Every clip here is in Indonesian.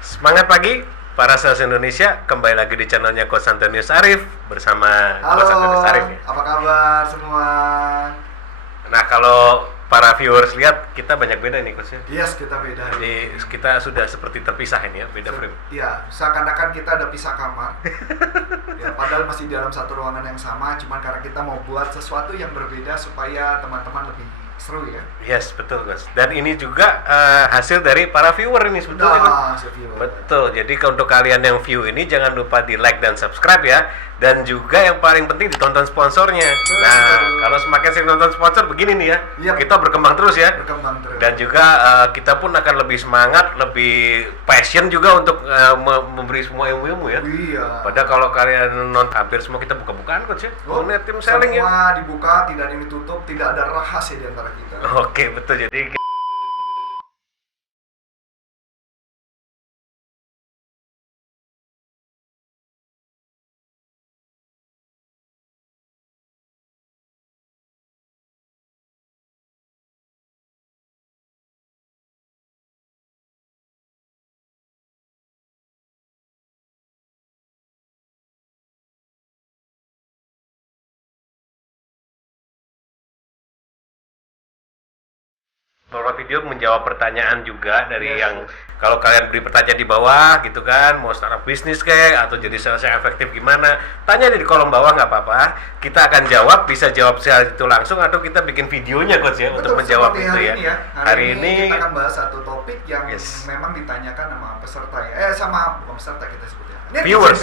Semangat pagi para sales Indonesia, kembali lagi di channelnya Coach Antonius Arif bersama Halo, Coach Antonius Arif ya. apa kabar semua? Nah, kalau para viewers lihat kita banyak beda nih Coach ya. Yes, kita beda. Jadi kita sudah seperti terpisah ini ya, beda frame. Iya, seakan-akan kita ada pisah kamar. Ya, padahal masih di dalam satu ruangan yang sama, cuman karena kita mau buat sesuatu yang berbeda supaya teman-teman lebih seru ya. Yes, betul Coach. Dan ini juga hasil dari para viewer ini sebetulnya Coach. Betul. Jadi untuk kalian yang view ini jangan lupa di like dan subscribe ya. Dan juga yang paling penting ditonton sponsornya. Nah, kalau semakin sering nonton sponsor begini nih ya, kita berkembang terus ya. Berkembang terus. Dan juga kita pun akan lebih semangat, lebih passion juga untuk memberi semua ilmu-ilmu ya. Iya. Padahal kalau kalian nonton hampir semua kita buka-bukaan Coach ya. Mengenai tim selling ya. Semua dibuka, tidak ada yang ditutup, tidak ada rahasia di antara kita. Oke, betul. Jadi beberapa video menjawab pertanyaan juga dari yang kalau kalian beri pertanyaan di bawah gitu kan, mau startup bisnis kayak atau jadi sales yang efektif gimana, tanya di kolom bawah nggak apa-apa, kita akan jawab, bisa jawab saat itu langsung atau kita bikin videonya Coach ya. Betul, untuk menjawab itu hari ya. Ini ya. Hari ini kita akan bahas satu topik yang memang ditanyakan sama peserta ya. Bukan peserta kita sebutnya. Viewer.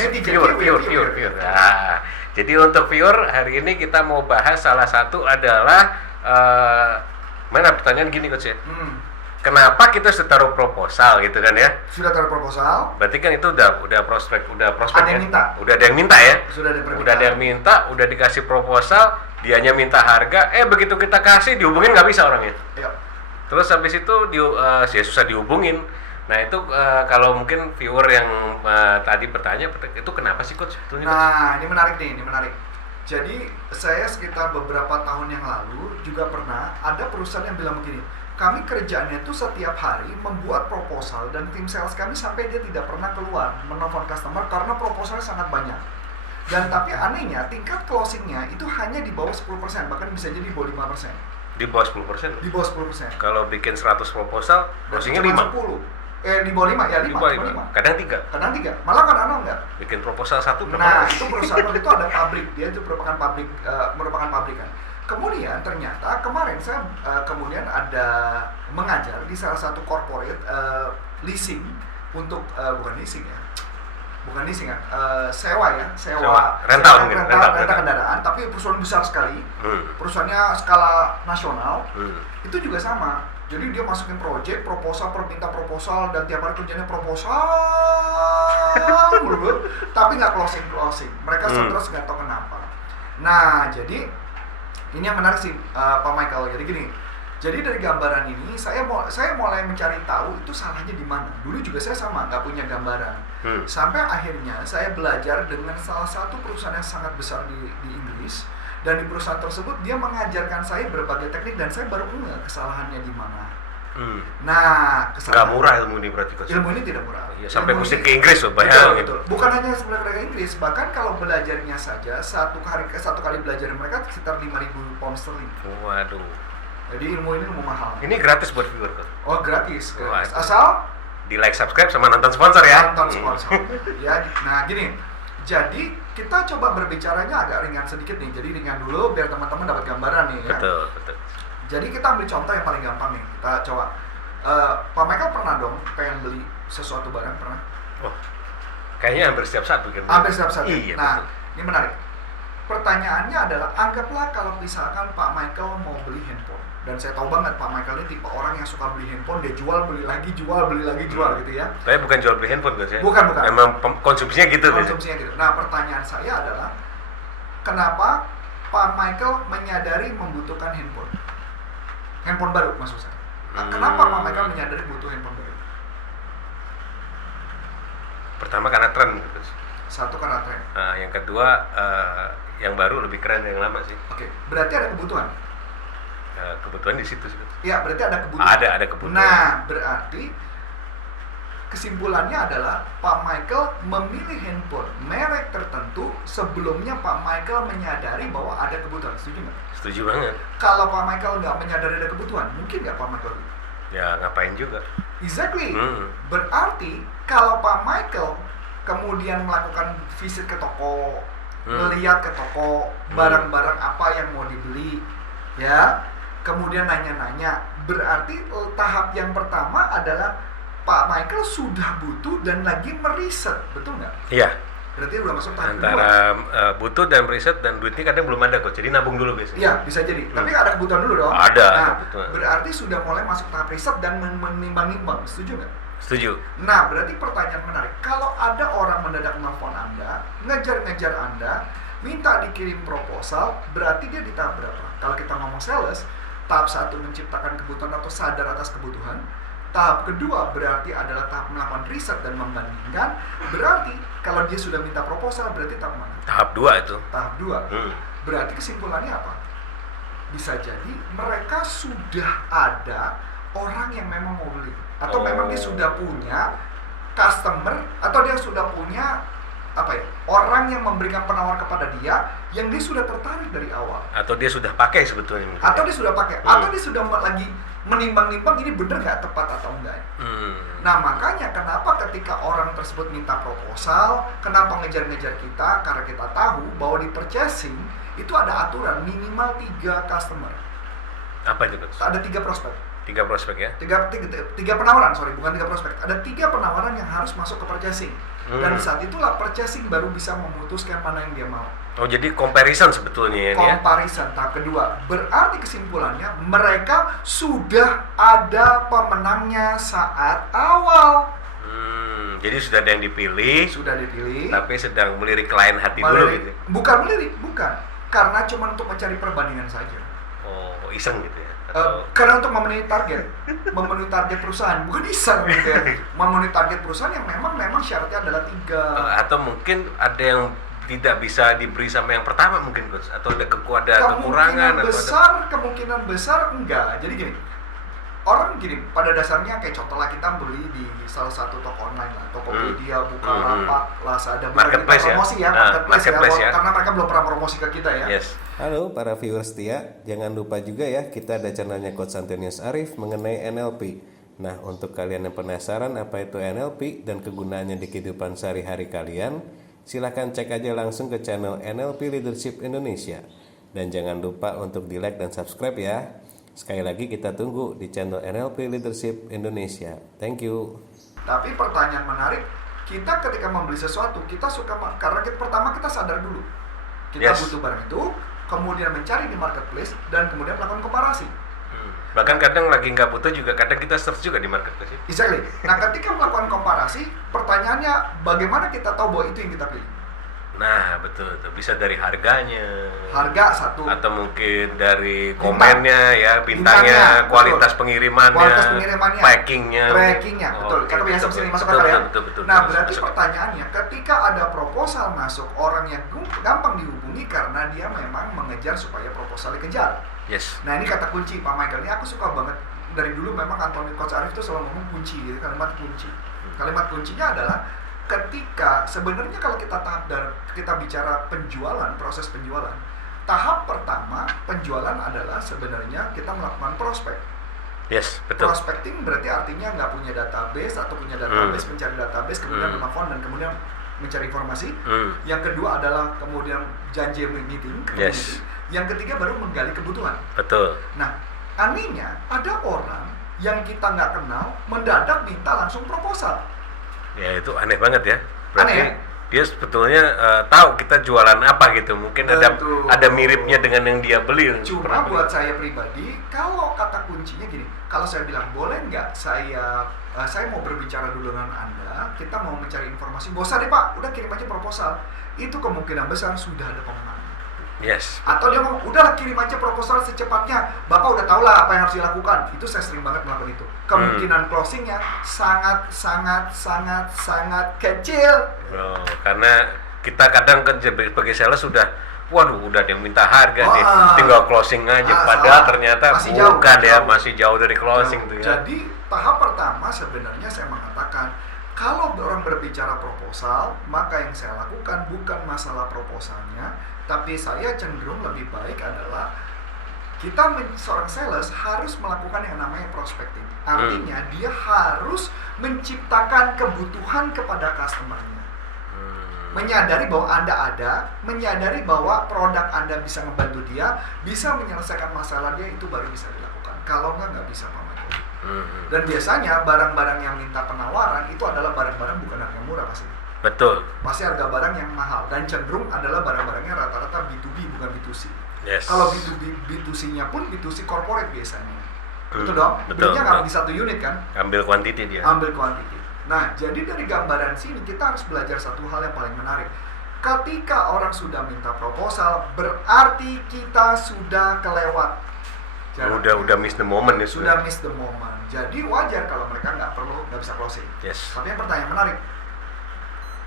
Nah, jadi untuk viewer hari ini kita mau bahas salah satu adalah mana pertanyaan gini Coach ya. Kenapa kita sudah taruh proposal gitu kan ya? Sudah taruh proposal. Berarti kan itu udah prospek ada yang ya. Minta. Udah ada yang minta ya. Udah ada yang minta, udah dikasih proposal, dianya minta harga, begitu kita kasih dihubungin nggak bisa orangnya. Iya. Terus habis itu ya susah dihubungin. Nah itu kalau mungkin viewer yang tadi bertanya itu kenapa sih Coach? Nah ini menarik nih, ini menarik. Jadi saya sekitar beberapa tahun yang lalu juga pernah ada perusahaan yang bilang begini, kami kerjanya itu setiap hari membuat proposal dan tim sales kami sampai dia tidak pernah keluar menelpon customer karena proposalnya sangat banyak. Dan tapi anehnya tingkat closingnya itu hanya di bawah 10%, bahkan bisa jadi di bawah 5%. Di bawah 10%? Di bawah 10%. Kalau bikin 100 proposal, closingnya 5? 10. Di bawah 5, ya 5. Kadang 3. Malah kadang enggak. Bikin proposal 1 berapa? Nah, itu perusahaan itu ada pabrik, dia itu merupakan pabrikan. Kemudian ternyata kemarin saya kemudian ada mengajar di salah satu corporate leasing untuk sewa rental kendaraan, tapi perusahaan besar sekali, perusahaannya skala nasional, itu juga sama. Jadi dia masukin proposal, minta proposal, dan tiap hari kerjanya proposal, tapi nggak closing. Mereka stres nggak tahu kenapa. Nah, jadi ini yang menarik sih Pak Michael. Jadi gini, jadi dari gambaran ini saya mulai mencari tahu itu salahnya di mana. Dulu juga saya sama, nggak punya gambaran. Sampai akhirnya saya belajar dengan salah satu perusahaan yang sangat besar di Inggris. Dan di perusahaan tersebut dia mengajarkan saya berbagai teknik dan saya baru ngeh kesalahannya di mana. Nah, nggak murah ilmu ini berarti Coach. Ilmu ini tidak murah. Ya, sampai mesti ke Inggris loh, bayangin. Betul. Bukan hanya sebenarnya ke Inggris, bahkan kalau belajarnya saja satu kali belajar mereka sekitar 5.000 pound sterling. Waduh. Jadi ilmu ini ilmu mahal. Ini gratis buat viewer Coach. Oh, gratis. Asal di like, subscribe sama nonton sponsor ya. Nonton sponsor. Ya, nah gini. Jadi kita coba berbicaranya agak ringan sedikit nih. Jadi ringan dulu biar teman-teman dapat gambaran nih ya. Betul. Jadi kita ambil contoh yang paling gampang nih. Kita coba. Pak Michael pernah dong pengen beli sesuatu barang, pernah? Oh, kayaknya hampir setiap saat kan. Hampir setiap saat. Iya, nah, betul. Ini menarik. Pertanyaannya adalah, anggaplah kalau misalkan Pak Michael mau beli handphone. Dan saya tahu banget Pak Michael ini tipe orang yang suka beli handphone, dia jual, beli lagi, jual gitu ya. Tapi bukan jual beli handphone Coach ya? Bukan. Memang konsumsinya gitu. Gitu. Nah, pertanyaan saya adalah, kenapa Pak Michael menyadari membutuhkan handphone? Handphone baru maksud saya. Kenapa Pak Michael menyadari butuh handphone baru? Pertama karena tren Coach. Satu karena tren. Nah, yang kedua yang baru lebih keren dari yang lama sih. Oke, berarti ada kebutuhan. Kebutuhan di situ sih. Iya, berarti ada kebutuhan. Ada kebutuhan. Nah, berarti kesimpulannya adalah Pak Michael memilih handphone merek tertentu sebelumnya Pak Michael menyadari bahwa ada kebutuhan. Setuju nggak? Setuju banget. Kalau Pak Michael nggak menyadari ada kebutuhan, mungkin nggak Pak Michael? Ya ngapain juga. Exactly. Berarti kalau Pak Michael kemudian melakukan visit ke toko, melihat ke toko barang-barang apa yang mau dibeli, ya, kemudian nanya-nanya, berarti tahap yang pertama adalah Pak Michael sudah butuh dan lagi meriset, betul nggak? Iya. Berarti udah masuk tahap antara butuh dan riset dan duitnya kadang belum ada kok, jadi nabung dulu biasanya. Iya, bisa jadi. Tapi ada kebutuhan dulu dong. Ada. Nah, berarti sudah mulai masuk tahap riset dan menimbang-nimbang. Setuju nggak? Setuju. Nah, berarti pertanyaan menarik. Kalau ada orang mendadak nelfon Anda, ngejar-ngejar Anda, minta dikirim proposal, berarti dia di tahap berapa? Kalau kita ngomong sales, tahap 1 menciptakan kebutuhan atau sadar atas kebutuhan. Tahap kedua berarti adalah tahap melakukan riset dan membandingkan. Berarti kalau dia sudah minta proposal, berarti tahap mana? Tahap 2 itu. Tahap 2. Berarti kesimpulannya apa? Bisa jadi mereka sudah ada orang yang memang mau beli, atau memang dia sudah punya customer, atau dia sudah punya orang yang memberikan penawar kepada dia yang dia sudah tertarik dari awal, atau dia sudah pakai sebetulnya, atau dia sudah pakai, atau dia sudah lagi menimbang-nimbang ini benar nggak tepat atau enggak. Nah, makanya kenapa ketika orang tersebut minta proposal, kenapa ngejar-ngejar kita, karena kita tahu bahwa di purchasing itu ada aturan minimal 3 customer. Apa itu? Ada 3 prospek. 3 prospek ya? 3 penawaran, bukan 3 prospek. Ada 3 penawaran yang harus masuk ke purchasing. Dan saat itulah purchasing baru bisa memutuskan mana yang dia mau. Oh, jadi comparison sebetulnya ya? Comparison, tahap kedua. Berarti kesimpulannya, mereka sudah ada pemenangnya saat awal. Jadi sudah ada yang dipilih. Sudah dipilih. Tapi sedang melirik klien hati dulu gitu? Bukan melirik, bukan. Karena cuma untuk mencari perbandingan saja. Oh, iseng gitu ya? Karena untuk memenuhi target perusahaan, bukan iseng gitu ya. Memenuhi target perusahaan yang memang syaratnya adalah 3. Atau mungkin ada yang tidak bisa diberi sama yang pertama mungkin, Coach, atau ada kekurangan kemungkinan besar enggak. Jadi gini, orang gini, pada dasarnya kayak contoh lah, kita beli di salah satu toko online lah, Tokopedia, Bukalapak, Lazada, marketplace ya, promosi ya, marketplace ya, karena mereka belum pernah promosi ke kita ya. Yes. Halo para viewers setia, jangan lupa juga ya, kita ada channelnya Coach Antonius Arif mengenai NLP. Nah, untuk kalian yang penasaran apa itu NLP dan kegunaannya di kehidupan sehari-hari kalian, silahkan cek aja langsung ke channel NLP Leadership Indonesia. Dan jangan lupa untuk di like dan subscribe ya. Sekali lagi kita tunggu di channel NLP Leadership Indonesia. Thank you. Tapi pertanyaan menarik, kita ketika membeli sesuatu, kita suka, karena pertama kita sadar dulu. Kita butuh barang itu, kemudian mencari di marketplace, dan kemudian melakukan komparasi. Bahkan kadang lagi nggak butuh juga, kadang kita search juga di marketplace. Exactly. Nah, ketika melakukan komparasi, pertanyaannya bagaimana kita tahu bahwa itu yang kita pilih? Nah, betul. Bisa dari harganya. Harga satu. Atau mungkin dari komennya ya, bintangnya, kualitas pengirimannya, packingnya. Betul. Kita biasa sini masuk akal ya. Betul. Nah, berarti pertanyaannya, ketika ada proposal masuk, orang yang gampang dihubungi karena dia memang mengejar supaya proposal dikejar. Yes. Nah, ini kata kunci Pak Michael. Ini aku suka banget. Dari dulu memang Coach Arif itu selalu ngomong kunci, gitu, kalimat kunci. Kalimat kuncinya adalah ketika sebenarnya kalau kita bicara penjualan, proses penjualan, tahap pertama penjualan adalah sebenarnya kita melakukan prospek. Yes, betul. Prospecting berarti artinya nggak punya database atau punya database, mencari database, kemudian menelpon dan kemudian mencari informasi. Yang kedua adalah kemudian janji meeting. Yes. Yang ketiga baru menggali kebutuhan. Betul. Nah, anehnya ada orang yang kita nggak kenal mendadak minta langsung proposal. Ya, itu aneh banget ya. Berarti aneh ya? Dia sebetulnya tahu kita jualan apa gitu. Mungkin ada miripnya dengan yang dia beli. Cuma buat saya pribadi, kalau kata kuncinya gini, kalau saya bilang boleh nggak saya mau berbicara dulu dengan Anda, kita mau mencari informasi, nggak usah deh Pak, udah kirim aja proposal. Itu kemungkinan besar sudah ada pemenang. Yes. Atau dia ngomong, udahlah kirim aja proposal secepatnya, Bapak udah tahu lah apa yang harus dilakukan. Itu saya sering banget melakukan itu. Kemungkinan closingnya sangat kecil. Karena kita kadang kan sebagai sales sudah, waduh udah dia minta harga deh, tinggal closing aja. Padahal ternyata masih jauh dari closing tuh ya. Jadi tahap pertama sebenarnya saya mengatakan Kalau orang berbicara proposal, maka yang saya lakukan bukan masalah proposalnya, tapi saya cenderung lebih baik adalah kita seorang sales harus melakukan yang namanya prospecting. Artinya dia harus menciptakan kebutuhan kepada customer-nya. Menyadari bahwa Anda ada, menyadari bahwa produk Anda bisa membantu dia, bisa menyelesaikan masalah dia, itu baru bisa dilakukan. Kalau nggak bisa, Pak Michael. Dan biasanya barang-barang yang minta penawaran itu adalah barang-barang bukan harga murah pasti. Betul. Pasti harga barang yang mahal dan cenderung adalah barang-barangnya rata-rata B2B bukan B2C. Yes. Kalau B2C-nya pun B2C corporate biasanya. Betul dong? Belinya nggak di satu unit kan? Ambil quantity dia. Ambil quantity. Nah, jadi dari gambaran sini kita harus belajar satu hal yang paling menarik. Ketika orang sudah minta proposal, berarti kita sudah kelewat. Udah miss the moment ya. Sudah miss the moment. Jadi wajar kalau mereka nggak bisa closing. Yes. Tapi yang pertanyaan menarik,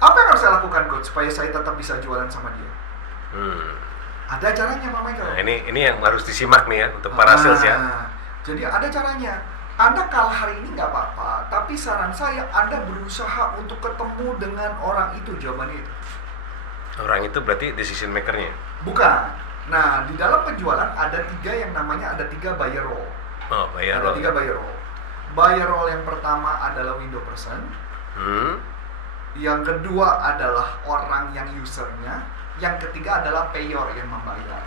apa yang harus saya lakukan, Coach, supaya saya tetap bisa jualan sama dia? Ada caranya, Pak Michael. Nah, ini yang harus disimak nih ya untuk para sales ya. Jadi ada caranya. Anda kalah hari ini nggak apa-apa, tapi saran saya Anda berusaha untuk ketemu dengan orang itu. Jawabannya itu. Orang itu berarti decision maker-nya? Bukan. Nah, di dalam penjualan ada tiga buyer role. Oh, buyer ada role. Tiga buyer role. Buyer role yang pertama adalah window person. Yang kedua adalah orang yang usernya. Yang ketiga adalah payer yang membayar.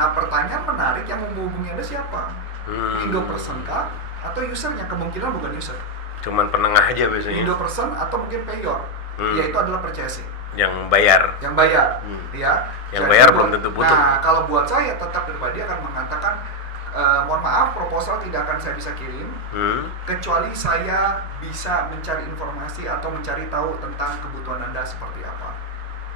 Nah, pertanyaan menarik, yang menghubungi Anda siapa? Window person kah? Atau usernya? Kemungkinan bukan user. Cuman penengah aja biasanya. Window person atau mungkin payer, yaitu adalah purchasing. Yang bayar. Yang bayar, ya. Yang bayar belum tentu butuh. Nah, kalau buat saya tetap pribadi akan mengatakan, mohon maaf, proposal tidak akan saya bisa kirim, kecuali saya bisa mencari informasi atau mencari tahu tentang kebutuhan Anda seperti apa.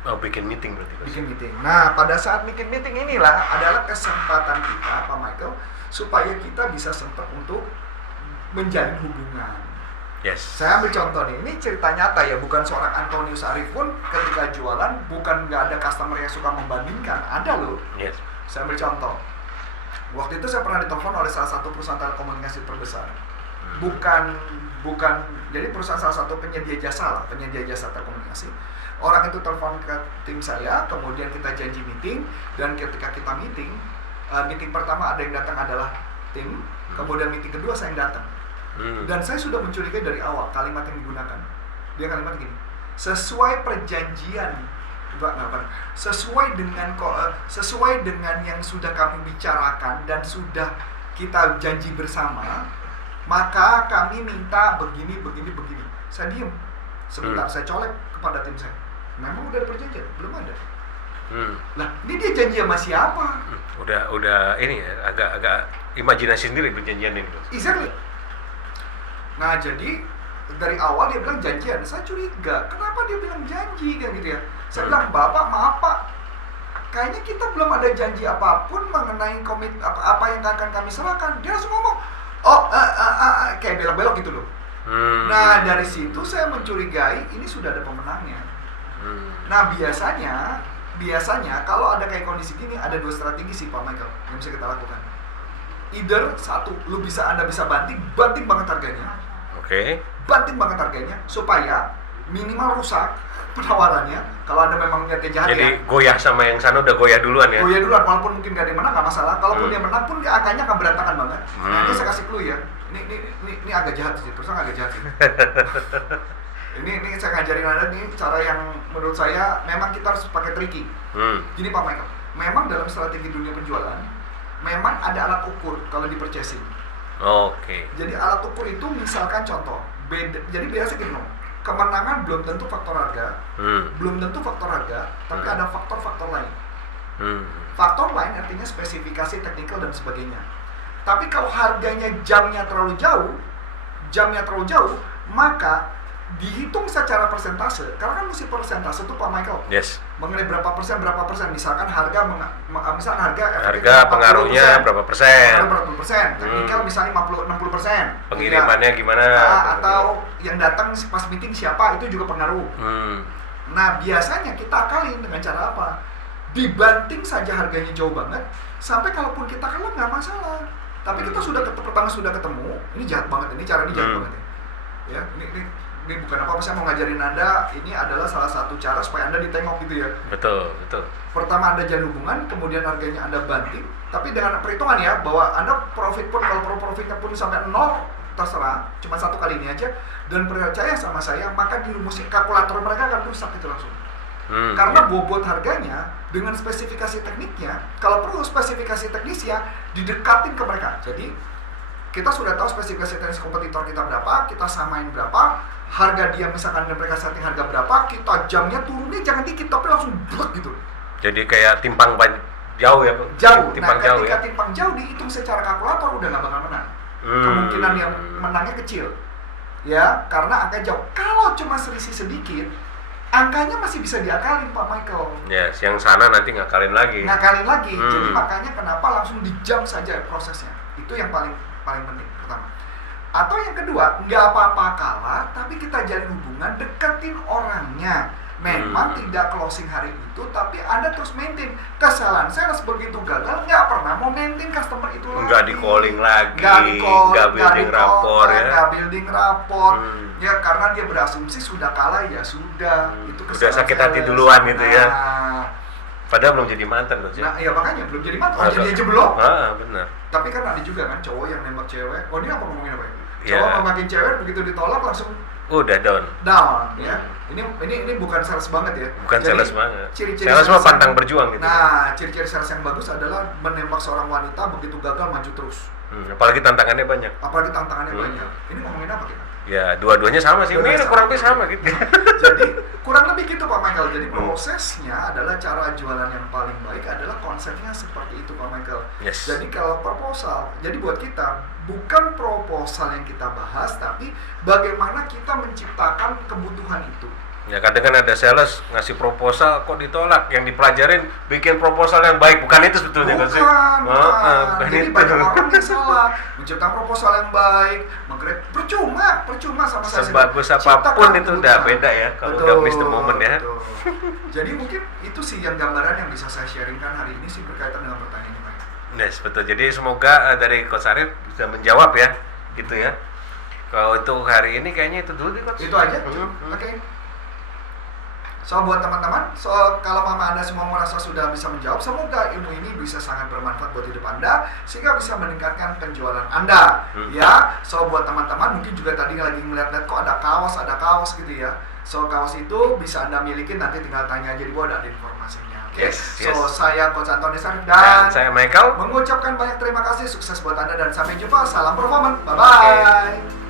Oh, bikin meeting berarti. Bikin meeting. Nah, pada saat bikin meeting inilah adalah kesempatan kita, Pak Michael, supaya kita bisa sempat untuk menjalin hubungan. Yes. Saya ambil contoh nih, ini cerita nyata ya, bukan seorang Antonius Arif pun ketika jualan, bukan nggak ada customer yang suka membandingkan, ada loh. Yes. Saya ambil contoh. Waktu itu saya pernah ditelepon oleh salah satu perusahaan telekomunikasi terbesar. Bukan, jadi perusahaan salah satu penyedia jasa telekomunikasi. Orang itu telepon ke tim saya, kemudian kita janji meeting, dan ketika kita meeting pertama ada yang datang adalah tim, kemudian meeting kedua saya yang datang. Dan saya sudah mencurigai dari awal kalimat yang digunakan. Dia kalimat gini, sesuai perjanjian, sesuai dengan yang sudah kami bicarakan dan sudah kita janji bersama, maka kami minta begini. Saya diem sebentar, saya colek kepada tim saya. Memang udah ada perjanjian? Belum ada. Lah, ini dia janji sama siapa? Udah ini ya, agak imajinasi sendiri perjanjian ini. Exactly. Nah, jadi dari awal dia bilang janjian, saya curiga, kenapa dia bilang janji kan gitu ya? Saya bilang, Bapak, maaf Pak, kayaknya kita belum ada janji apapun mengenai komit apa yang akan kami serahkan. Dia langsung ngomong, kayak belok-belok gitu loh. Nah, dari situ saya mencurigai ini sudah ada pemenangnya. Nah, biasanya kalau ada kayak kondisi gini, ada dua strategi sih Pak Michael yang bisa kita lakukan. Either satu, Anda bisa banting banget harganya. Oke. Banting banget harganya supaya minimal rusak penawarannya. Kalau Anda memang niatnya jahat. Jadi goyah sama yang sana udah goyah duluan ya. Goyah duluan, walaupun mungkin gak ada yang menang nggak masalah. Kalaupun dia menang pun angkanya akan berantakan banget. Nah, ini saya kasih clue ya. Ini agak jahat sih, terus agak jahat sih. Ini saya ngajarin Anda nih cara yang menurut saya memang kita harus pakai tricky. Jadi Pak Michael, memang dalam strategi dunia penjualan memang ada alat ukur kalau di purchasing. Oke. Jadi alat ukur itu misalkan contoh, jadi biasa gini loh, kemenangan belum tentu faktor harga, tapi ada faktor-faktor lain. Faktor lain artinya spesifikasi teknikal dan sebagainya. Tapi kalau harganya jamnya terlalu jauh, maka dihitung secara persentase, karena kan mesti persentase tuh Pak Michael. Yes. Mengenai berapa persen, misalkan harga pengaruhnya berapa persen. Teknikal misalnya 60%. Pengirimannya gimana? Atau yang datang pas meeting siapa, itu juga pengaruh. Nah, biasanya kita akalin dengan cara apa? Dibanting saja harganya jauh banget, sampai kalaupun kita kalah nggak masalah. Tapi kita sudah ketemu, ini jahat banget, ini cara ini jahat banget ya. Ya, ini ini bukan apa-apa, saya mau ngajarin Anda, ini adalah salah satu cara supaya Anda ditengok gitu ya. Betul, betul. Pertama Anda jalin hubungan, kemudian harganya Anda banting, tapi dengan perhitungan ya, bahwa Anda profit pun, kalau profitnya pun sampai 0, terserah, cuma satu kali ini aja, dan percaya sama saya, maka dirumusin kalkulator mereka akan rusak itu langsung. Karena bobot harganya dengan spesifikasi tekniknya, kalau perlu spesifikasi teknisnya didekatin ke mereka. Jadi kita sudah tahu spesifikasi teknis kompetitor kita berapa, kita samain berapa, harga dia misalkan mereka setting harga berapa, kita jamnya turunnya jangan dikit tapi langsung blek gitu. Jadi kayak timpang jauh ya, jauh. timpang Nah jauh ketika ya. timpang jauh dihitung secara kalkulator udah nggak bakal menang. Kemungkinan yang menangnya kecil, ya karena angka jauh. Kalau cuma selisih sedikit, angkanya masih bisa diakalin Pak Michael. Yes, yang sana nanti ngakalin lagi. Jadi makanya kenapa langsung dijam saja prosesnya. Itu yang paling penting pertama. Atau yang kedua, nggak apa-apa kalah, tapi kita jalin hubungan, deketin orangnya. Memang tidak closing hari itu, tapi Anda terus maintain. Kesalahan sales begitu gagal, nggak pernah mau maintain customer itu lagi. Nggak di calling lagi, nggak building rapport ya. Nggak building rapport. Ya karena dia berasumsi sudah kalah, ya sudah. Itu udah sakit hati sales. duluan gitu ya. Padahal belum jadi mantan loh. Nah iya makanya belum jadi mantan, jadi aja belum. Benar. Tapi kan ada juga kan cowok yang nembak cewek. Oh ini apa ngomongin apa ya? Yeah. Cowok ngembakin cewek begitu ditolak langsung udah down ya. Ini bukan sales banget ya. Bukan jadi, sales banget. Ciri-ciri sales mah pantang berjuang gitu. Nah, ciri-ciri sales yang bagus adalah menembak seorang wanita begitu gagal maju terus. Apalagi tantangannya banyak. Banyak. Ini ngomongin apa kita? Ya, dua-duanya sama sih. Ini kurang lebih sama gitu. Jadi, kurang lebih gitu Pak Michael. Jadi prosesnya adalah cara jualan yang paling baik adalah konsepnya seperti itu Pak Michael. Yes. Jadi kalau proposal, jadi buat kita bukan proposal yang kita bahas, tapi bagaimana kita menciptakan kebutuhan itu. Ya kadang kan ada sales ngasih proposal kok ditolak, yang dipelajarin bikin proposal yang baik, bukan itu sebetulnya kan sih? Bukan. Jadi banyak orang yang salah menciptakan proposal yang baik, percuma sama saya. Sebagus apapun itu udah beda ya kalau udah miss the moment ya. Betul. Jadi mungkin itu sih yang gambaran yang bisa saya sharingkan hari ini sih berkaitan dengan pertanyaan ini. Yes, betul. Jadi semoga dari Coach Arif bisa menjawab ya, gitu ya. Kalau untuk hari ini kayaknya itu dulu nih Coach. Itu aja. Oke. So buat teman-teman, kalau mama Anda semua merasa sudah bisa menjawab, semoga ilmu ini bisa sangat bermanfaat buat hidup Anda sehingga bisa meningkatkan penjualan Anda. Ya, so buat teman-teman mungkin juga tadi lagi melihat-lihat kok ada kaos gitu ya. So kaos itu bisa Anda miliki, nanti tinggal tanya aja di bawah ada informasinya. Oke. Yes. So saya Coach Antoni Sarif dan saya Michael mengucapkan banyak terima kasih, sukses buat Anda dan sampai jumpa. Salam performance. Bye bye.